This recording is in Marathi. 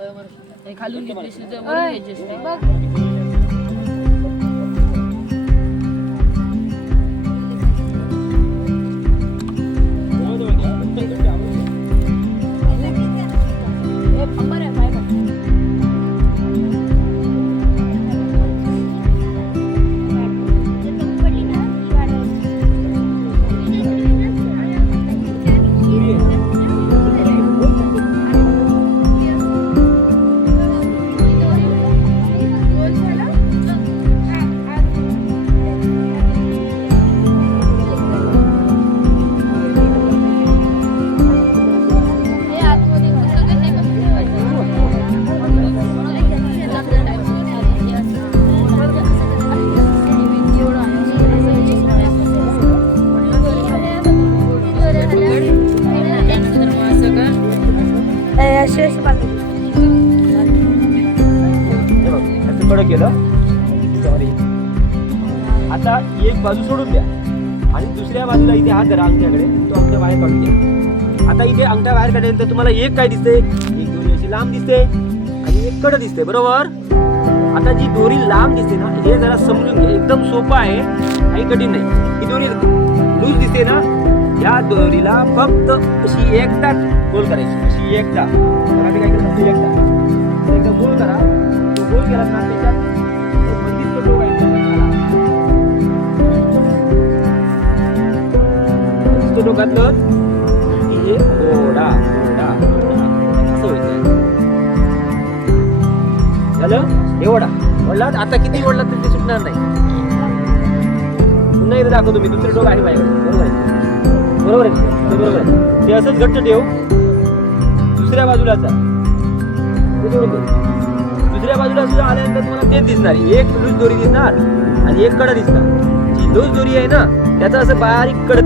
बरोबर खालून घेतली तर वरून घ्यायची असते बघ. केलं आता एक बाजू सोडून द्या आणि दुसऱ्या बाजूला इथे हात धरा अंगठ्याकडे, तो अंगठा बाहेर काढून द्या. आता इथे अंगठा बाहेर काढल्यानंतर तुम्हाला एक काय दिसते, एक दोरी अशी लांब दिसते आणि एक कड दिसते बरोबर. आता जी दोरी लांब दिसते ना, हे जरा समजून घ्या, एकदम सोपं आहे, काही कठीण नाही. ही दोरी लूज दिसते ना, या दोरीला फक्त अशी एकदा गोल करायची, अशी एकदा मराठी काय करतात एकदा गोल करा. तो गोल केला ना त्याच्यात बंदिस्त डोक आहे, बंदिस्त डोक्यातलं हे ओढा ओढा असं होईल. झालं हे ओढा ओढलात. आता किती ओढलात तरी ते सुटणार नाही. पुन्हा एकदा दाखवतो मी, दुसरं डोक आहे माझ्याकडे बरोबर आहे, बरोबर आहे, बरोबर आहे. ते असंच घट्ट ठेव. दुसऱ्या बाजूला जा, दुसऱ्या बाजूला सुद्धा आल्यानंतर तुम्हाला तेच दिसणार, एक लूज दोरी दिसणार आणि एक कडा दिसणार. जी लूज दोरी आहे ना त्याचा असं बारीक कड